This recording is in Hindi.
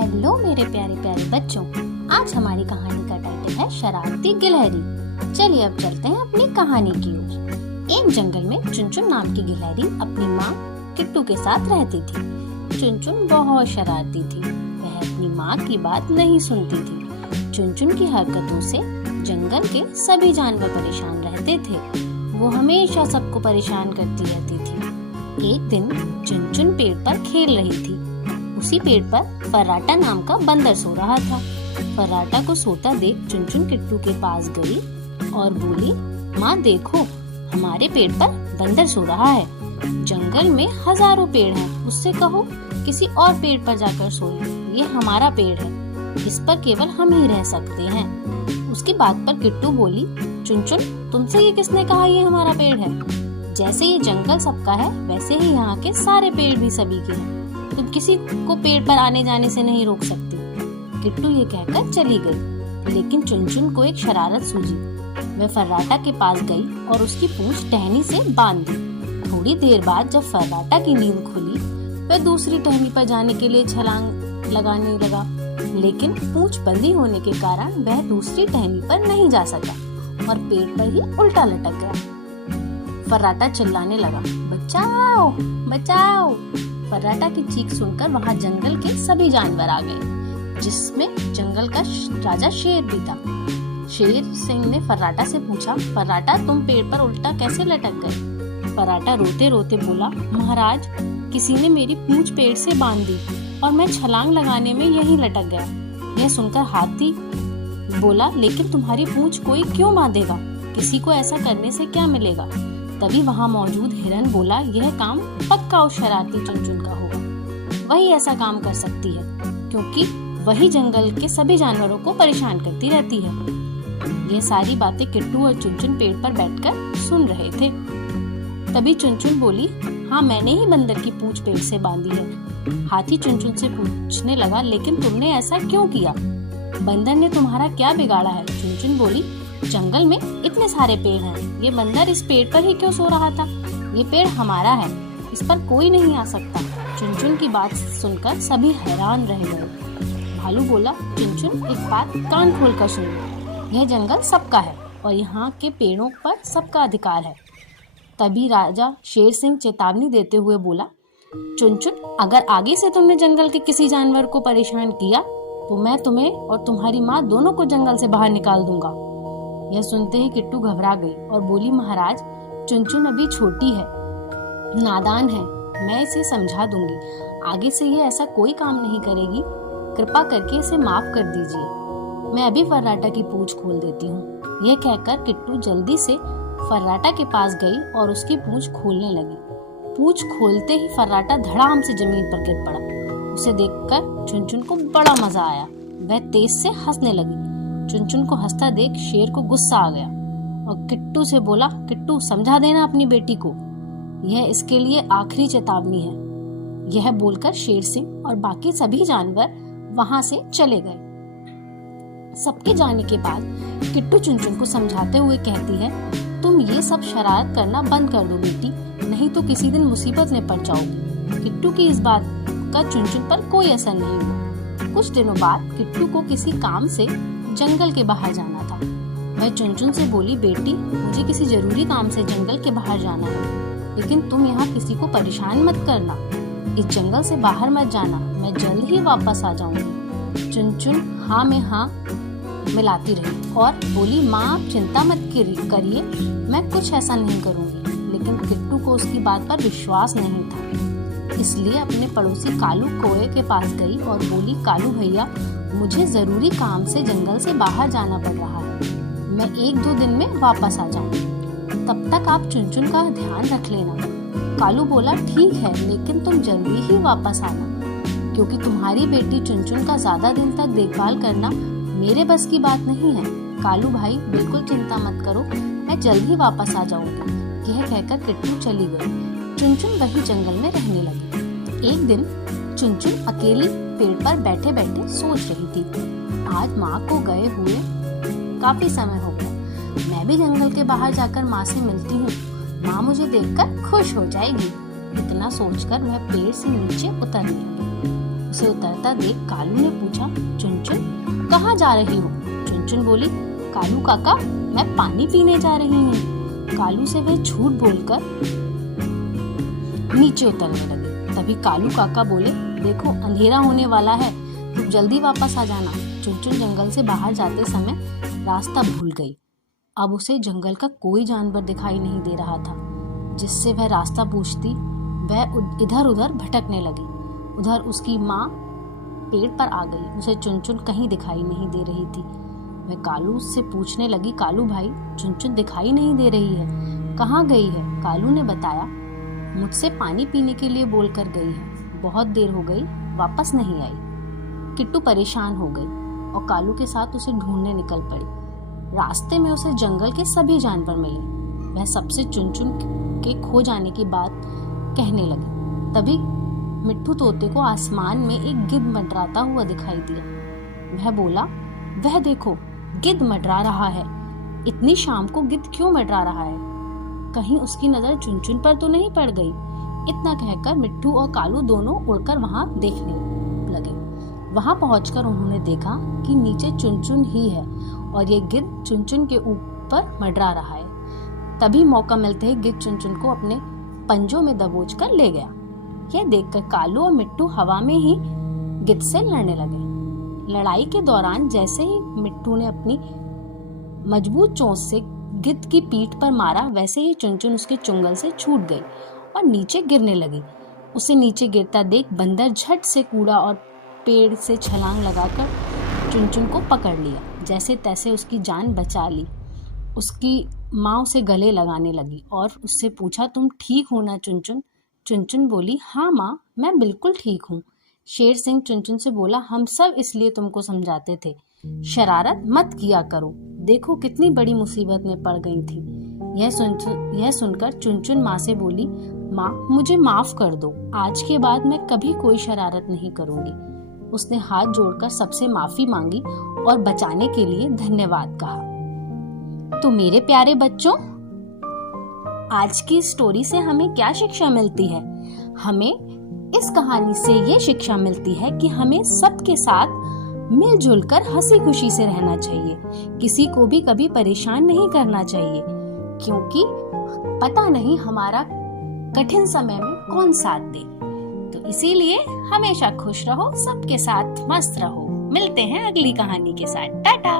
हेलो मेरे प्यारे प्यारे बच्चों, आज हमारी कहानी का टाइटल है शरारती गिलहरी। चलिए अब चलते हैं अपनी कहानी की ओर। एक जंगल में चुनचुन नाम की गिलहरी अपनी माँ किट्टू के साथ रहती थी। चुनचुन बहुत शरारती थी। वह अपनी माँ की बात नहीं सुनती थी। चुनचुन की हरकतों से जंगल के सभी जानवर परेशान रहते थे। वो हमेशा सबको परेशान करती रहती थी। एक दिन चुनचुन पेड़ पर खेल रही थी। उसी पेड़ पर फर्राटा नाम का बंदर सो रहा था। फर्राटा को सोता देख चुनचुन किट्टू के पास गई और बोली, माँ देखो, हमारे पेड़ पर बंदर सो रहा है। जंगल में हजारों पेड़ हैं, उससे कहो किसी और पेड़ पर जाकर सोए। ये हमारा पेड़ है, इस पर केवल हम ही रह सकते हैं। उसकी बात पर किट्टू बोली, चुनचुन तुमसे ये किसने कहा ये हमारा पेड़ है? जैसे ये जंगल सबका है वैसे ही यहाँ के सारे पेड़ भी सभी के हैं। तुम किसी को पेड़ पर आने जाने से नहीं रोक सकती। किट्टू ये कहकर चली गई, लेकिन चुनचुन को एक शरारत सूझी। वह फर्राटा के पास गई और उसकी पूंछ टहनी से बांध दी। थोड़ी देर बाद जब फर्राटा की नींद खुली, वह दूसरी टहनी पर जाने के लिए छलांग लगाने लगा, लेकिन पूंछ बंधी होने के कारण वह दूसरी टहनी पर नहीं जा सका और पेड़ पर ही उल्टा लटक गया। फर्राटा चिल्लाने लगा, बचाओ बचाओ। फर्राटा की चीख सुनकर वहां जंगल के सभी जानवर आ गए, जिसमें जंगल का राजा शेर भी था। शेर सिंह ने फर्राटा से पूछा, फर्राटा तुम पेड़ पर उल्टा कैसे लटक गए? फर्राटा रोते रोते बोला, महाराज किसी ने मेरी पूंछ पेड़ से बांध दी और मैं छलांग लगाने में यहीं लटक गया। यह सुनकर हाथी बोला, लेकिन तुम्हारी पूंछ कोई क्यों बांधेगा? किसी को ऐसा करने से क्या मिलेगा? तभी वहां मौजूद हिरन बोला, यह काम पक्का उस शरारती चुनचुन का होगा। वही ऐसा काम कर सकती है, क्योंकि वही जंगल के सभी जानवरों को परेशान करती रहती है। ये सारी बातें किट्टू और चुनचुन पेड़ पर बैठकर सुन रहे थे। तभी चुनचुन बोली, हाँ मैंने ही बंदर की पूंछ पेड़ से बांधी है। हाथी चुनचुन से पूछने लगा, लेकिन तुमने ऐसा क्यों किया? बंदर ने तुम्हारा क्या बिगाड़ा है? चुनचुन बोली, जंगल में इतने सारे पेड़ हैं, ये बंदर इस पेड़ पर ही क्यों सो रहा था? ये पेड़ हमारा है, इस पर कोई नहीं आ सकता। चुनचुन की बात सुनकर सभी हैरान रह गए। भालू बोला, चुनचुन एक बात कान खोल कर सुनो, यह जंगल सबका है और यहाँ के पेड़ों पर सबका अधिकार है। तभी राजा शेर सिंह चेतावनी देते हुए बोला, चुनचुन अगर आगे से तुमने जंगल के किसी जानवर को परेशान किया तो मैं तुम्हें और तुम्हारी माँ दोनों को जंगल से बाहर निकाल दूंगा। यह सुनते ही किट्टू घबरा गई और बोली, महाराज चुनचुन अभी छोटी है, नादान है, मैं इसे समझा दूंगी। आगे से ये ऐसा कोई काम नहीं करेगी। कृपा करके इसे माफ कर दीजिए। मैं अभी फर्राटा की पूंछ खोल देती हूँ। यह कहकर किट्टू जल्दी से फर्राटा के पास गई और उसकी पूंछ खोलने लगी। पूंछ खोलते ही फर्राटा धड़ाम से जमीन पर गिर पड़ा। उसे देखकर चुनचुन को बड़ा मजा आया। वह तेज से हंसने लगी। चुनचुन को हंसता देख शेर को गुस्सा आ गया और किट्टू से बोला, किट्टू समझा देना अपनी बेटी को, यह इसके लिए आखिरी चेतावनी है। यह बोलकर शेर सिंह और बाकी सभी जानवर वहां से चले गए। सबके जाने के बाद किट्टू चुनचुन को समझाते हुए कहती है, तुम ये सब शरारत करना बंद कर दो बेटी, नहीं तो किसी दिन मुसीबत में पड़ जाओगी। किट्टू की इस बात का चुनचुन पर कोई असर नहीं हुआ। कुछ दिनों बाद किट्टू को किसी काम से जंगल के बाहर जाना था। वह चुनचुन से बोली, बेटी मुझे किसी जरूरी काम से जंगल के बाहर जाना है, लेकिन तुम यहाँ किसी को परेशान मत करना। इस जंगल से बाहर मत जाना, मैं जल्द ही वापस आ जाऊंगी। चुनचुन हाँ में हाँ मिलाती रही और बोली, माँ आप चिंता मत करिए, मैं कुछ ऐसा नहीं करूंगी। लेकिन किट्टू को उसकी बात पर विश्वास नहीं था, इसलिए अपने पड़ोसी कालू कौवे के पास गई और बोली, कालू भैया मुझे जरूरी काम से जंगल से बाहर जाना पड़ रहा है, मैं 1-2 दिन में वापस आ जाऊंगी। तब तक आप चुनचुन का ध्यान रख लेना। कालू बोला, ठीक है, लेकिन तुम जल्दी ही वापस आना, क्योंकि तुम्हारी बेटी चुनचुन का ज्यादा दिन तक देखभाल करना मेरे बस की बात नहीं है। कालू भाई बिल्कुल चिंता मत करो, मैं जल्द ही वापस आ जाऊंगी। यह कहकर किट्टू चली गई। चुनचुन वही जंगल में रहने लगी। एक दिन चुनचुन अकेली पेड़ पर बैठे बैठे सोच रही थी, आज माँ को गए हुए काफी समय हो गया, मैं भी जंगल के बाहर जाकर माँ से मिलती हूँ, माँ मुझे देखकर खुश हो जाएगी। इतना सोचकर वह पेड़ से नीचे उतरने लगी। उसे उतरता देख कालू ने पूछा, चुनचुन कहाँ जा रही हो? चुनचुन बोली, कालू काका मैं पानी पीने जा रही हूँ। कालू से वह झूठ बोलकर नीचे उतरने लगी। तभी कालू काका बोले, देखो अंधेरा होने वाला है, तुम जल्दी वापस आ जाना। चुनचुन जंगल से बाहर जाते समय रास्ता भूल गई। अब उसे जंगल का कोई जानवर दिखाई नहीं दे रहा था। जिससे वह रास्ता पूछती वह इधर उधर भटकने लगी। उधर उसकी माँ पेड़ पर आ गई। उसे चुनचुन कहीं दिखाई नहीं दे रही थी। वह कालू से पूछने लगी, कालू भाई चुनचुन दिखाई नहीं दे रही है, कहाँ गई है? कालू ने बताया, मुझसे पानी पीने के लिए बोलकर गई है, बहुत देर हो गई वापस नहीं आई। किट्टू परेशान हो गई और कालू के साथ उसे ढूंढने निकल पड़ी। रास्ते में उसे जंगल के सभी जानवर मिले। वह सबसे चुनचुन के खो जाने की बात कहने लगी। तभी मिट्ठू तोते को आसमान में एक गिद्ध मंडराता हुआ दिखाई दिया। वह बोला, वह देखो गिद्ध मंडरा रहा है। इतनी शाम को गिद्ध क्यों मंडरा रहा है? कहीं उसकी नजर चुनचुन पर तो नहीं पड़ गई? इतना कहकर मिट्ठू और कालू दोनों उड़कर वहां देखने लगे। वहां पहुंचकर उन्होंने देखा कि नीचे चुनचुन ही है और ये गिद्ध चुनचुन के ऊपर मंडरा रहा है। तभी मौका मिलते ही गिद्ध चुनचुन को अपने पंजों में दबोच कर ले गया। यह देखकर कालू और मिट्ठू हवा में ही गिद्ध से लड़ने लगे। लड़ाई के दौरान जैसे ही मिट्ठू ने अपनी मजबूत चोंच से गिद्ध की पीठ पर मारा, वैसे ही चुनचुन उसके चुंगल से छूट गई और नीचे गिरने लगी। उसे नीचे गिरता देख बंदर झट से कूड़ा और पेड़ से छलांग लगाकर चुनचुन को पकड़ लिया। जैसे तैसे उसकी जान बचा ली। उसकी माँ उसे गले लगाने लगी और उससे पूछा, तुम ठीक हो ना चुनचुन? चुनचुन बोली, हाँ माँ मैं बिल्कुल ठीक हूँ। शेर सिंह चुनचुन से बोला, हम सब इसलिए तुमको समझाते थे, शरारत मत किया करो, देखो कितनी बड़ी मुसीबत में पड़ गई थी। यह सुनकर चुनचुन माँ से बोली, माँ मुझे माफ कर दो, आज के बाद मैं कभी कोई शरारत नहीं करूँगी। उसने हाथ जोड़कर सबसे माफी मांगी और बचाने के लिए धन्यवाद कहा। तो मेरे प्यारे बच्चों, आज की स्टोरी से हमें क्या शिक्षा मिलती है? हमें इस कहानी से ये शिक्षा मिलती है कि हमें सबके साथ मिलजुल कर हंसी खुशी से रहना चाहिए। किसी को भी कभी परेशान नहीं करना चाहिए, क्योंकि पता नहीं हमारा कठिन समय में कौन साथ दे। तो इसीलिए हमेशा खुश रहो, सबके साथ मस्त रहो। मिलते हैं अगली कहानी के साथ। टाटा।